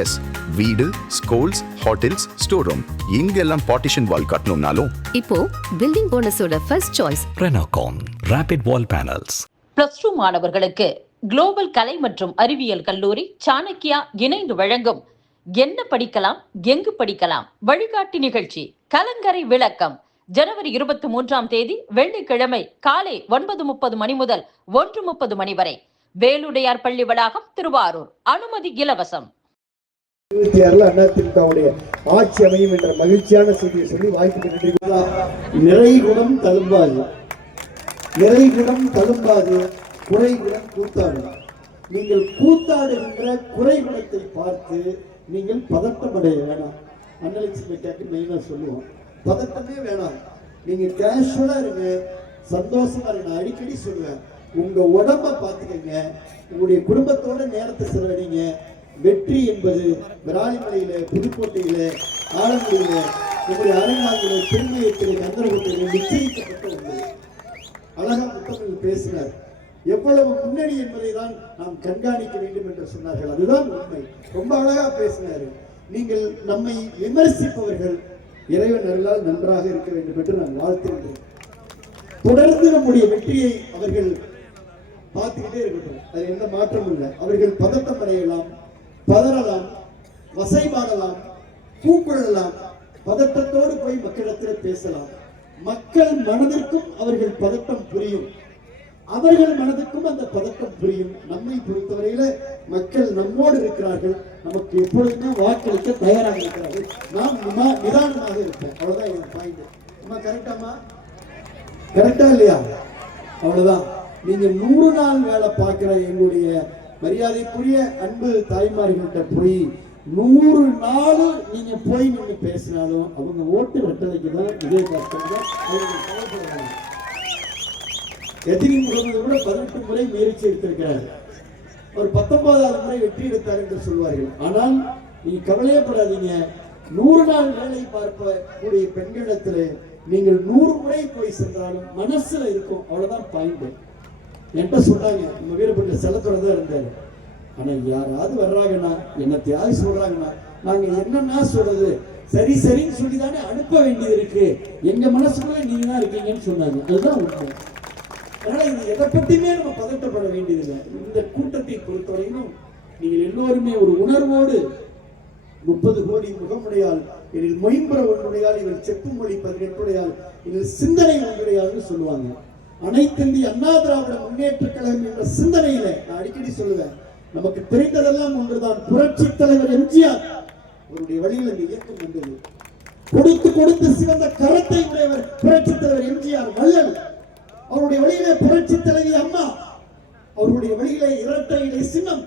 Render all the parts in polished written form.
S, வீடு, schools, hotels, store room இங்கெல்லாம் partition wall கட்டணும்னாலும் இப்போ பில்டிங் போனஸோட first choice Renocon Rapid Wall Panels. +2 மாணவர்களுக்கு குளோபல் கலை மற்றும் அறிவியல் கல்லூரி சாணக்கியா இணைந்து வழங்கும் என்ன படிக்கலாம் எங்கு படிக்கலாம் வழிகாட்டி நிகழ்ச்சி கலங்கரை விளக்கம் ஜனவரி 23ஆம் தேதி வெள்ளிக்கிழமை காலை 9:30 மணி முதல் 1:30 மணி வரை வேலுடையார் பள்ளி வளாகம், திருவாரூர். அனுமதி இலவசம். 26 அதிமுகவுடைய ஆட்சி அமையும் என்ற மகிழ்ச்சியான செய்தியை சொல்லி வாய்ப்புக்கு நன்றி. நிறைகுடம் தழும்பாது, நிறைகுடம் தழும்பாது, குறைகுடம் கூத்தாடு. நீங்கள் கூத்தாடுகின்ற குறைகுடத்தை பார்த்து நீங்கள் பதட்டமடைய வேணாம். அன்னலட்சுமி கேட்டு மெயினா சொல்லுவோம், பதட்டமே வேணாம். நீங்க கேஷுவலா இருங்க, சந்தோஷமா இருங்க. அடிக்கடி சொல்லுவேன், உங்க உடம்ப பார்த்துக்கங்க, உங்களுடைய குடும்பத்தோட நேரத்தை செலவழிங்க. வெற்றி என்பது விராலிமலையில, புதுக்கோட்டையில, ஆலங்குடியில, நம்முடைய அரங்காங்கில, திருமயத்திலே, கந்தரகோட்டையில நிச்சயிக்கப்பட்ட ஒன்று. அழகா முத்தமிழ் பேசினார். எவ்வளவு முன்னணி என்பதை தான் நாம் கண்காணிக்க வேண்டும் என்று சொன்னார்கள். அதுதான் உண்மை. ரொம்ப அழகா பேசினாரு. நீங்கள் நம்மை விமர்சிப்பவர்கள் இறைவன் அருளால் நன்றாக இருக்க வேண்டும் என்று நான் வாழ்த்துகிறேன். தொடர்ந்து நம்முடைய வெற்றியை அவர்கள் பார்த்துக்கிட்டே இருக்கட்டும், அது எந்த மாற்றமும் இல்லை. அவர்கள் பதட்டம் அடையலாம், பதறலாம், வசைபாடலாம், கூக்குழலாம், பதட்டத்தோடு போய் மக்களிடத்தில் பேசலாம். மக்கள் மனதிற்கும் அவர்கள் பதட்டம் புரியும், அவர்கள் மனதுக்கும் அந்த பதட்டம் புரியும். நம்மை பொறுத்தவரையில மக்கள் நம்மோடு இருக்கிறார்கள், நமக்கு எப்பொழுதுமே வாக்களிக்க தயாராக இருக்கிறார்கள். நாம் நிதானமாக இருப்போம். அவ்வளவுதான் என் பாயிண்ட். நம்ம கரெக்டாமா? கரெக்டா இல்லையா? அவ்வளவுதான். நீங்க 100 நாள் வேலை பார்க்கிற எங்களுடைய மரியாதைக்குரிய அன்பு தாய்மார்கள்ட்ட போய் 100 நாள் நீங்க போய் நின்று பேசினாலும் அவங்க ஓட்டு வெட்டலைக்கு தான் இதே கஷ்டம். எதிரி முகமது கூட 18 முறை முயற்சி எடுத்திருக்கிறார். ஒரு 19வது முறை வெற்றி எடுத்தார் என்று சொல்வார்கள். ஆனால் நீங்க கவலையப்படாதீங்க, 100 நாள் வேலை பார்க்க கூடிய பெண்களிடத்திலே நீங்கள் 100 முறை போய் சென்றாலும் மனசுல இருக்கும். அவ்வளவுதான் பாயிண்ட். என்கிட்ட சொன்னாங்க, நம்ம வீரப்பட்ட செலத்தோட தான் இருந்தாரு. ஆனா யாராவது வர்றாங்கன்னா, என்னத்தையாவது சொல்றாங்கன்னா, நாங்க என்னன்னா சொல்றது, சரி சரின்னு சொல்லிதானே அனுப்ப வேண்டியது இருக்கு, எங்க மனசுக்குள்ள நீங்க தான் இருக்கீங்கன்னு சொன்னாங்க. அதுதான் உண்மை. அதனால இது எதை பத்தியுமே நம்ம பதட்டப்பட வேண்டியதில்லை. இந்த கூட்டத்தை பொறுத்தவரையிலும் நீங்கள் எல்லோருமே ஒரு உணர்வோடு 30 கோடி முகமுடையால், இதில் மொயம்புற ஒன்றுடையால், இவர் செப்பு மொழி 18 இதில் சிந்தனை ஒன்றுடையால்னு சொல்லுவாங்க. அனைத்து இந்திய அண்ணா திராவிட முன்னேற்ற கழகம் என்ற சிந்தனையில நான் அடிக்கடி சொல்லுவேன், நமக்கு தெரிந்ததெல்லாம் ஒன்றுதான். புரட்சி தலைவர் எம்ஜிஆர் அவருடைய வழியில் இந்த இயக்கம் வந்தது. கொடுத்து கொடுத்து சிறந்த கரத்தை உடையவர் புரட்சி தலைவர் எம்ஜிஆர். வள்ளல் அவருடைய வழியிலே புரட்சி தலைவி அம்மா, அவருடைய வழியிலே இரட்டை இலை சின்னம்.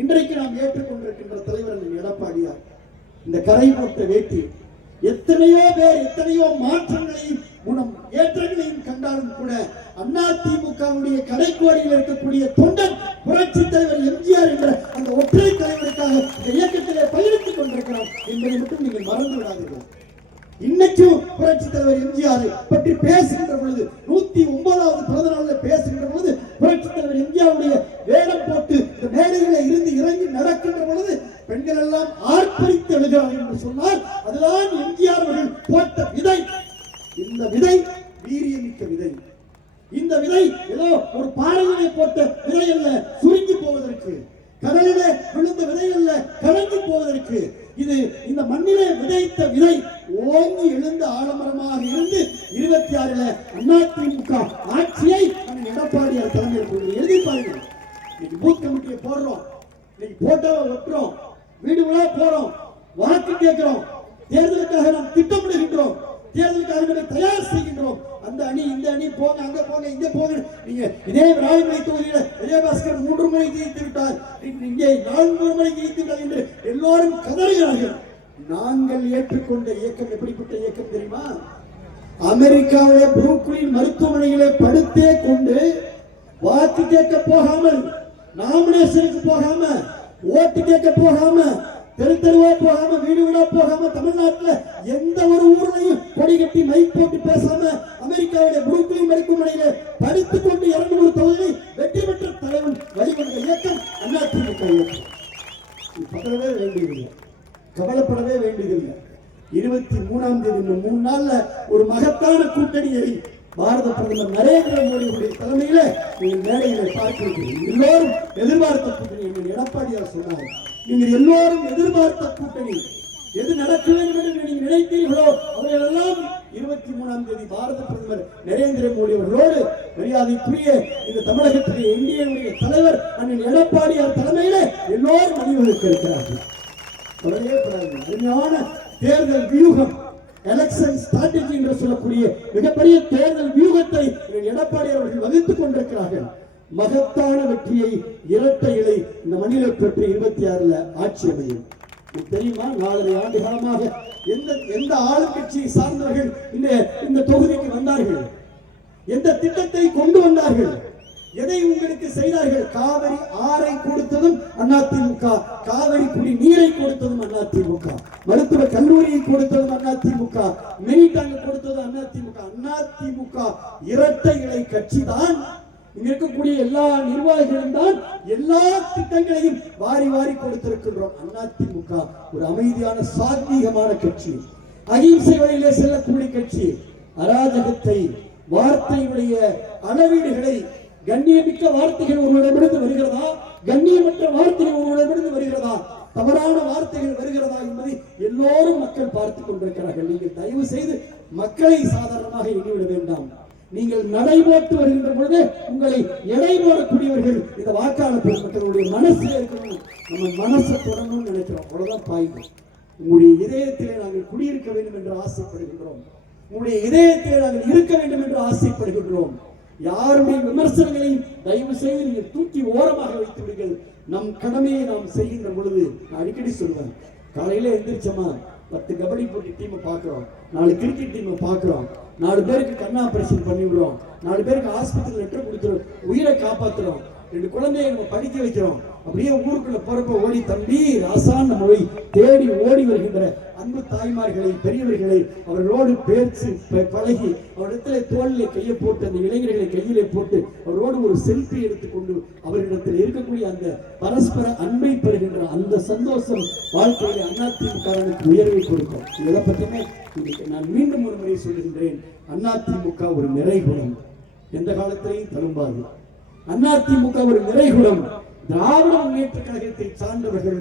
இன்றைக்கு நாம் ஏற்றுக்கொண்டிருக்கின்ற தலைவர் எடப்பாடியார். இந்த கரை போட்ட வேட்டி எத்தனையோ பேர் எத்தனையோ மாற்றங்களையும் ஏற்றங்களையும் கண்டாலும் கூட அதிமுகவுடைய கடைக்கோடியில் இருக்கக்கூடிய தொண்டன் புரட்சி தலைவர் எம்ஜிஆர் என்ற அந்த ஒற்றை தலைவருக்காக இந்த இயக்கத்திலே பயணித்துக் கொண்டிருக்கிறார் என்பதை மட்டும் நீங்கள் மறந்து விடாதீர்கள். இன்னைக்கும் புரட்சி தலைவர் எம்ஜிஆர் பற்றி பேசுகின்ற பொழுது, 109வது பிறந்த நாளில் பேசுகின்ற பொழுது, புரட்சி தலைவர் எம்ஜிஆருடைய வேடம் போட்டு இந்த மேடையில இருந்து இறங்கி நடக்கின்ற பொழுது பெண்கள் எல்லாம் ஆர்ப்பரித்து எழுகிறார்கள் என்று சொன்னால் அதுதான் எம்ஜிஆர் அவர்கள் போட்ட விதை. இந்த விதை வீரியமிக்க விதை. இந்த விதை ஏதோ ஒரு பாறையிலே போட்ட விதை அல்ல, சுருங்கி போவதற்கு, கடலிலே விழுந்த விதை அல்ல, கலங்கி போவதற்கு. இது இந்த மண்ணிலே விதைத்த விதை ஓங்கி எழுந்த ஆலமரமாக இருந்து 26ல அதிமுக ஆட்சியை எடப்பாடியார் தலைமையில் எழுதி பாருங்க. இன்னைக்கு பூத் கமிட்டியை போடுறோம், இன்னைக்கு போட்டோவை ஒட்டுறோம், வீடுகளா போறோம், வாக்கு கேட்கிறோம், தேர்தலுக்காக நாம் திட்டமிடுகின்றோம், தேர்தலுக்காக தயார் செய்கின்றோம். அந்த அணி இந்த அணி போங்க, அங்க போங்க, இங்க போங்க. நீங்க இதே ராயமலை தொகுதியில விஜயபாஸ்கர் 3 முறை ஜெயித்து விட்டார், இங்கே 4 முறை ஜெயித்து விட்டார் என்று எல்லோரும் கதறுகிறார்கள். நாங்கள் ஏற்றுக்கொண்ட இயக்கம் எப்படிப்பட்ட இயக்கம் தெரியுமா? அமெரிக்காவிலே புரூக்ளின் மருத்துவமனையிலே படுத்தே கொண்டு வாக்கு கேட்க போகாமல், நாமினேஷனுக்கு போகாம, ஓட்டு கேட்க போகாம, தெரு தெருவா போகாம, வீடு வீடா போகாம, தமிழ்நாட்டில் எந்த ஒரு ஊர்லையும் கொடி கட்டி மைக் போட்டு பேசாம அமெரிக்காவுடைய புரூக்ளின் மருத்துவமனையில படுத்துக் கொண்டு 200 தொகுதியை வெற்றி பெற்ற தலைவன் வழிவந்த இயக்கம் அதிமுக இயக்கம். பதறவே வேண்டியதில்லை, கவலைப்படவே வேண்டியதில்லை. 23ஆம் தேதி இன்னும் 3 நாள்ல ஒரு மகத்தான கூட்டணியை பாரத பிரதமர் நரேந்திர மோடியுடைய தலைமையில நீங்கள் மேடைகளை பார்க்கிறீர்கள். எல்லோரும் எதிர்பார்த்த கூட்டணி என்று எடப்பாடியார் சொன்னார். நீங்கள் எல்லோரும் எதிர்பார்த்த கூட்டணி எது நடக்க வேண்டும் என்று நீங்கள் நினைத்தீர்களோ அவர்களெல்லாம் 23ஆம் தேதி பாரத பிரதமர் நரேந்திர மோடி அவர்களோடு மரியாதைக்குரிய இந்த தமிழகத்திலே இந்தியாவுடைய தலைவர் அண்ணன் எடப்பாடியார் தலைமையில எல்லோரும் அணிவகுக்க இருக்கிறார்கள். அருமையான தேர்தல் வியூகம், எலெக்ஷன் ஸ்ட்ராட்டஜி என்று சொல்லக்கூடிய மிகப்பெரிய தேர்தல் வியூகத்தை எடப்பாடி அவர்கள் வகுத்துக் கொண்டிருக்கிறார்கள். மகத்தான வெற்றியை இரட்டை இலை இந்த மண்ணிலை பெற்று 26ல் ஆட்சி அமையும். தெரியுமா, 4.5 ஆண்டு காலமாக எந்த ஆளுங்கட்சியை சார்ந்தவர்கள் இந்த தொகுதிக்கு வந்தார்கள், எந்த திட்டத்தை கொண்டு வந்தார்கள், எதை உங்களுக்கு செய்தார்கள்? காவிரி ஆறை கொடுத்ததும் அதிமுக, காவிரி குடி நீரை கொடுத்ததும் அதிமுக, மருத்துவ கல்லூரியை கொடுத்ததும் அதிமுக, மெரிட்டாங்க கொடுத்ததும் அதிமுக. அதிமுக இரட்டை இலை கட்சி தான். இங்க இருக்கக்கூடிய எல்லா நிர்வாகிகளும் தான் எல்லா திட்டங்களையும் வாரி வாரி கொடுத்திருக்கின்றோம். அதிமுக ஒரு அமைதியான சாத்வீகமான கட்சி, அகிம்சை வழியிலே செல்லக்கூடிய கட்சி. அராஜகத்தை, வார்த்தையுடைய அளவீடுகளை, கண்ணியமிக்க வார்த்தைகள் ஒருவரிடமிருந்து வருகிறதா, கண்ணியமற்ற வார்த்தைகள் ஒருவரிடமிருந்து வருகிறதா, தவறான வார்த்தைகள் வருகிறதா என்பதை எல்லோரும் மக்கள் பார்த்துக் கொண்டிருக்கிறார்கள். நீங்கள் தயவு செய்து மக்களை சாதாரணமாக எண்ணிவிட வேண்டாம். நீங்கள் நடைபோட்டு வருகின்ற பொழுது உங்களை எடை போடக்கூடியவர்கள் இந்த வாக்காளர் பெருமக்களுடைய மனசில் இருக்கணும். நம்ம மனசை தொடரணும்னு நினைக்கிறோம், அவ்வளவுதான் பாய்ந்து. உங்களுடைய இதயத்திலே நாங்கள் குடியிருக்க வேண்டும் என்று ஆசைப்படுகின்றோம். உங்களுடைய இதயத்திலே நாங்கள் இருக்க வேண்டும் என்று ஆசைப்படுகின்றோம். யாருடைய விமர்சனங்களையும் தயவு செய்து நீங்கள் தூக்கி ஓரமாக வைத்து விடுங்கள். நம் கடமையை நாம் செய்கின்ற பொழுது நான் அடிக்கடி சொல்வேன், காலையில எந்திரிச்சோமா 10 கபடி போட்டி டீமை பார்க்கிறோம், 4 கிரிக்கெட் டீமை பார்க்கிறோம், 4 பேருக்கு கண் ஆபரேஷன் பண்ணி விடுறோம், 4 பேருக்கு ஹாஸ்பிட்டல் லெட்டர் கொடுத்துறோம், உயிரை காப்பாற்றுறோம், 2 குழந்தையை நம்ம படிக்க வைக்கிறோம். அப்படியே ஊருக்குள்ள போறப்ப ஓடி தம்பி ராசான் மொழி தேடி ஓடி வருகின்ற அன்பு தாய்மார்களை, பெரியவர்களை அவர்களோடு பேச்சு பழகி அவரிடத்துல தோளிலே கையை போட்டு அந்த இளைஞர்களை கையிலே போட்டு அவரோடு ஒரு செல்ஃபி எடுத்துக்கொண்டு அவர்களிடத்தில் இருக்கக்கூடிய அந்த பரஸ்பர அன்பை பெறுகின்ற அந்த சந்தோஷம் வாழ்க்கையிலே அதிமுகவுக்கு உயர்வை கொடுக்கும். இதை பற்றியுமே நான் மீண்டும் ஒரு முறை சொல்லுகின்றேன், அதிமுக ஒரு நிறைகுணம், எந்த காலத்திலையும் தழும்பாது. அதிமுக ஒரு நிறைகுணம். திராவிட முன்னேற்ற கழகத்தை சார்ந்தவர்கள்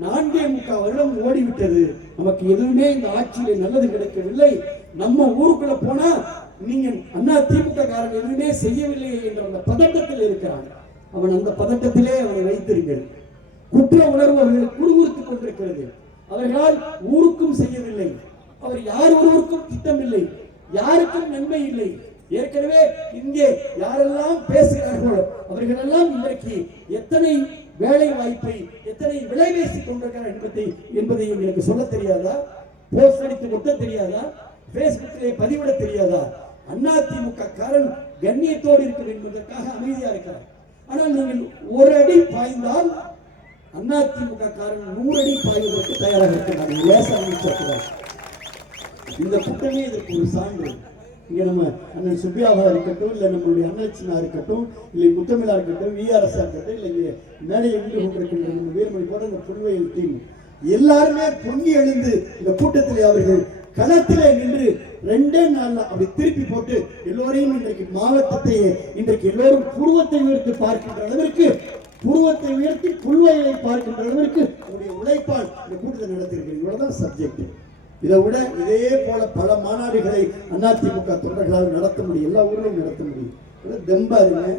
4 வருடம் ஓடிவிட்டது, நமக்கு எதுவுமே இந்த ஆட்சியிலே நல்லது கிடைக்கவில்லை, நம்ம ஊருக்குள்ள போனா நீங்க அதிமுக காரன் எதுவுமே செய்யவில்லை என்ற அந்த பதட்டத்தில் இருக்கிறான். அவன் அந்த பதட்டத்திலே அவனை வைத்திருக்கிறது. குற்ற உணர்வு அவர்கள் குறுகுறுத்துக் கொண்டிருக்கிறது. அவர்களால் ஊருக்கும் செய்யவில்லை, அவர் யார் ஒருவருக்கும் திட்டம் இல்லை, யாருக்கும் நன்மை இல்லை. ஏற்கனவே இங்கே யாரெல்லாம் பேசுகிறார்களோ அவர்கள் எல்லாம் இன்றைக்கு எத்தனை வேலை வாய்ப்பை, எத்தனை விலை பேசிக் கொண்டிருக்கிறார் என்பதை உங்களுக்கு சொல்ல தெரியாதா? போஸ்ட் அடித்து ஒட்ட தெரியாதா? பேஸ்புக்கிலே பதிவிட தெரியாதா? அதிமுக காரன் கண்ணியத்தோடு இருக்க வேண்டும் என்பதற்காக அமைதியா இருக்கிறார். ஆனால் நீங்கள் ஒரு அடி பாய்ந்தால் அதிமுக காரன் 100 அடி பாய்வதற்கு தயாராக இருக்கிறார். லேசா அமைச்சர் இந்த கூட்டமே இதற்கு ஒரு சான்று. இங்க நம்ம அண்ணன் சுப்பியாவா இருக்கட்டும், இல்ல நம்மளுடைய அண்ணாச்சினா இருக்கட்டும், இல்லை முத்தமிழா இருக்கட்டும், விஆர்எஸ் இருக்கட்டும், இல்லை இங்கே மேடையை விட்டு கொண்டிருக்கின்ற நம்ம வீரமணி போட இந்த புதுவையில் டீம் எல்லாருமே பொங்கி எழுந்து இந்த கூட்டத்திலே அவர்கள் களத்திலே நின்று 2 நாள்ல அப்படி திருப்பி போட்டு எல்லோரையும் இன்றைக்கு மாவட்டத்தை இன்றைக்கு எல்லோரும் புருவத்தை உயர்த்தி பார்க்கின்ற அளவிற்கு, புருவத்தை உயர்த்தி புல்வயலை பார்க்கின்ற அளவிற்கு அவருடைய உழைப்பால் இந்த கூட்டத்தை நடத்தியிருக்கிறீங்க. இவ்வளவுதான் சப்ஜெக்ட். இதை விட இதே போல பல மாநாடுகளை அதிமுக தொண்டர்களால் நடத்த முடியும், எல்லா ஊர்லையும் நடத்த முடியும். தெம்பா இருங்க,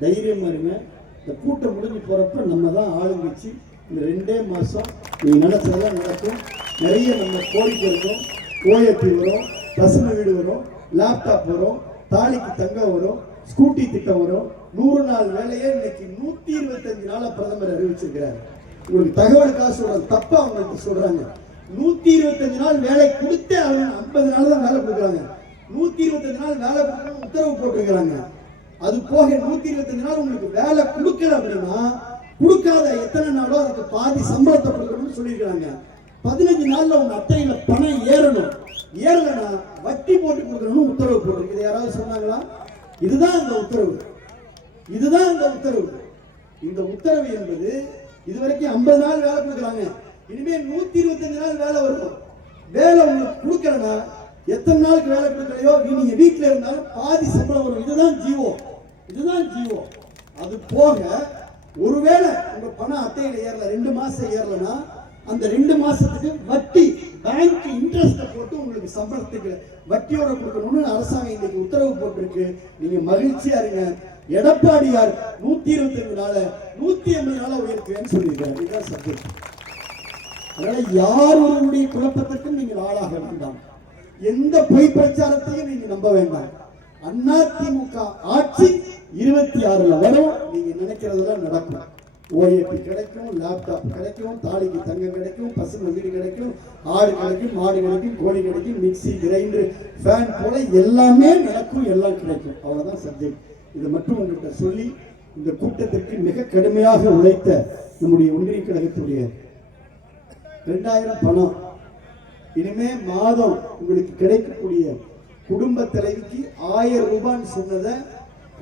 தைரியமா இருங்க. இந்த கூட்டம் முடிஞ்சு போறப்ப நம்ம தான் ஆளுங்கட்சி. இந்த 2 மாசம் நீங்க நடத்துறதா நடக்கும். நிறைய நம்ம கோரிக்கை இருக்கும், ஓஎப்பி வரும், பசுமை வீடு வரும், லேப்டாப் வரும், தாலிக்கு தங்கம் வரும், ஸ்கூட்டி திட்டம் வரும். 100 நாள் வேலையை இன்னைக்கு 125 நாளா பிரதமர் அறிவிச்சிருக்கிறார். உங்களுக்கு தகவலுக்காக சொல்றது, தப்பா அவங்களுக்கு சொல்றாங்க. 125 நாள் வேலை கொடுத்து அவங்க 50 நாள் தான் வேலை கொடுக்குறாங்க. 125 நாள் வேலை கொடுக்கணும் உத்தரவு போட்டிருக்கிறாங்க. அது போக 125 நாள் உங்களுக்கு வேலை கொடுக்கல அப்படின்னா கொடுக்காத எத்தனை நாளோ அதுக்கு பாதி சம்பளத்தை கொடுக்கணும்னு சொல்லியிருக்கிறாங்க. 15 நாள்ல உங்க அட்டையில பணம் ஏறணும், ஏறலைன்னா வட்டி போட்டு கொடுக்கணும்னு உத்தரவு போட்டிருக்கு. இதை யாராவது சொன்னாங்களா? இதுதான் இந்த உத்தரவு, இதுதான் இந்த உத்தரவு. இந்த உத்தரவு என்பது இது வரைக்கும் 50 நாள் வேலை கொடுக்குறாங்க, இனிமே 125 நாள் வேலை வரும். வேலை உங்களுக்கு கொடுக்கலன்னா எத்தனை நாளுக்கு வேலை கொடுக்கலையோ நீங்க வீட்டுல இருந்தாலும் பாதி சம்பளம் வரும். இதுதான் ஜீவோ. அது போக ஒருவேளை உங்க பணம் அட்டையில ஏறல, 2 மாசம் ஏறலன்னா அந்த 2 மாசத்துக்கு வட்டி, பேங்க் இன்ட்ரெஸ்ட் போட்டு உங்களுக்கு சம்பளத்துக்கு வட்டியோட கொடுக்கணும்னு அரசாங்கம் இன்னைக்கு உத்தரவு போட்டிருக்கு. நீங்க மகிழ்ச்சியா இருங்க. எடப்பாடியார் 125 நாள 180 நாளா உயர்த்துவேன்னு சொல்லியிருக்காரு. இதுதான் சப்ஜெக்ட். அதனால யாருடைய குழப்பத்திற்கும் நீங்கள் ஆளாக வேண்டாம். எந்த பொய் பிரச்சாரத்தையும் நீங்க நம்ப வேண்டாம். அதிமுக ஆட்சி 26ல வரும். நீங்க நினைக்கிறதெல்லாம் நடக்கும். ஓஏபி கிடைக்கும், லேப்டாப் கிடைக்கும், தாலிக்கு தங்கம் கிடைக்கும், பசங்க வீடு கிடைக்கும், ஆடு கிடைக்கும், மாடு கிடைக்கும், கோழி கிடைக்கும், மிக்சி, கிரைண்டர், ஃபேன் போல எல்லாமே நடக்கும், எல்லாம் கிடைக்கும். அவ்வளவுதான் சப்ஜெக்ட். இதை மட்டும் உங்கள்கிட்ட சொல்லி இந்த கூட்டத்திற்கு மிக கடுமையாக உழைத்த நம்முடைய ஒன்றிய கழகத்துடைய 2000 பணம் இனிமே மாதம் உங்களுக்கு கிடைக்கக்கூடிய குடும்ப தலைவிக்கு 1000 ரூபான்னு சொன்னதை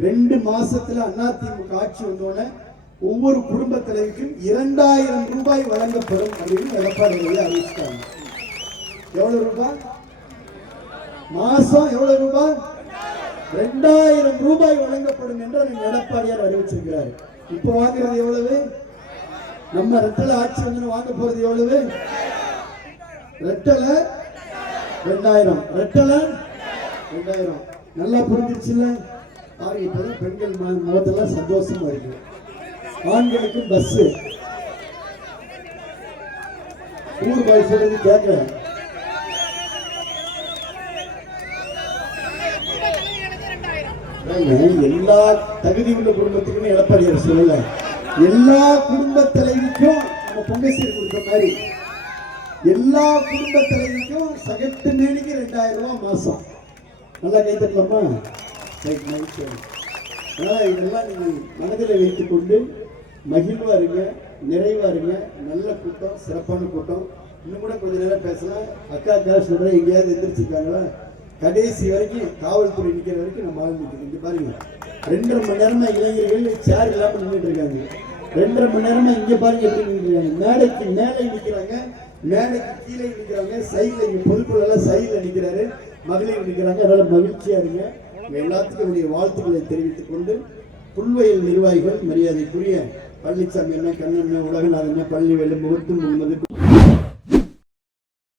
2 மாசத்துல அதிமுக ஆட்சி வந்தோடனே ஒவ்வொரு குடும்ப தலைவிக்கும் 2000 ரூபாய் வழங்கப்படும் அப்படின்னு எடப்பாடி அறிவிச்சிட்டாங்க. எவ்வளவு ரூபாய் மாசம்? எவ்வளவு ரூபாய்? 2000 ரூபாய் வழங்கப்படும் என்று எடப்பாடியார் அறிவிச்சிருக்கிறார். இப்ப வாங்குறது எவ்வளவு? நம்ம ரெட்டலை ஆட்சி வந்து வாங்க போறது எவ்வளவு? ரெட்டலை 2000, ரெட்டலை 2000. நல்லா புரிஞ்சிருச்சுல்ல? பாருங்க, இப்பதான் பெண்கள் முகத்தெல்லாம் சந்தோஷமா இருக்கு. ஆண்களுக்கும் பஸ் ஊர் பாய் சொல்றது கேட்க எல்லா தகுதி உள்ள குடும்பத்துக்குமே எடப்பாடியார் சொல்லல. எல்லா குடும்ப தலைவிக்கும் நம்ம பொங்கசீர் கொடுத்த மாதிரி எல்லா குடும்ப தலைவிக்கும் சகட்டு மேனிக்கு 2000 ரூபாய் மாசம். நல்லா கை தட்டலாமா? அதனால இதெல்லாம் நீங்கள் மனதில் வைத்துக் கொண்டு மகிழ்வா இருங்க, நிறைவா இருங்க. நல்ல கூட்டம், சிறப்பான கூட்டம். இன்னும் கூட கொஞ்ச நேரம் பேசலாம். அக்கா சொல்றேன், எங்கேயாவது எந்திரிச்சிருக்காங்களா? கடைசி வரைக்கும் காவல்துறை நிற்கிற வரைக்கும் நம்ம ஆள் நிற்கிறோம். இங்க பாருங்க, 2.5 மணி நேரமா இளைஞர்கள் சேர் இல்லாம நின்றுட்டு இருக்காங்க. 2.5 மணி நேரமா இங்க பாருங்க எப்படி நின்றுட்டு இருக்காங்க. மேடைக்கு மேலே நிற்கிறாங்க, மேடைக்கு கீழே நிற்கிறாங்க, சைட்ல இங்க பொதுக்குழு சைட்ல நிற்கிறாரு, மகளிர் நிற்கிறாங்க. அதனால மகிழ்ச்சியா இருங்க. எல்லாத்துக்கும் வாழ்த்துக்களை தெரிவித்துக் கொண்டு புல்வயல் நிர்வாகிகள் மரியாதைக்குரிய பழனிசாமி என்ன, கண்ணன், உலகநாதன், பழனிவேலு, முகத்து முகமது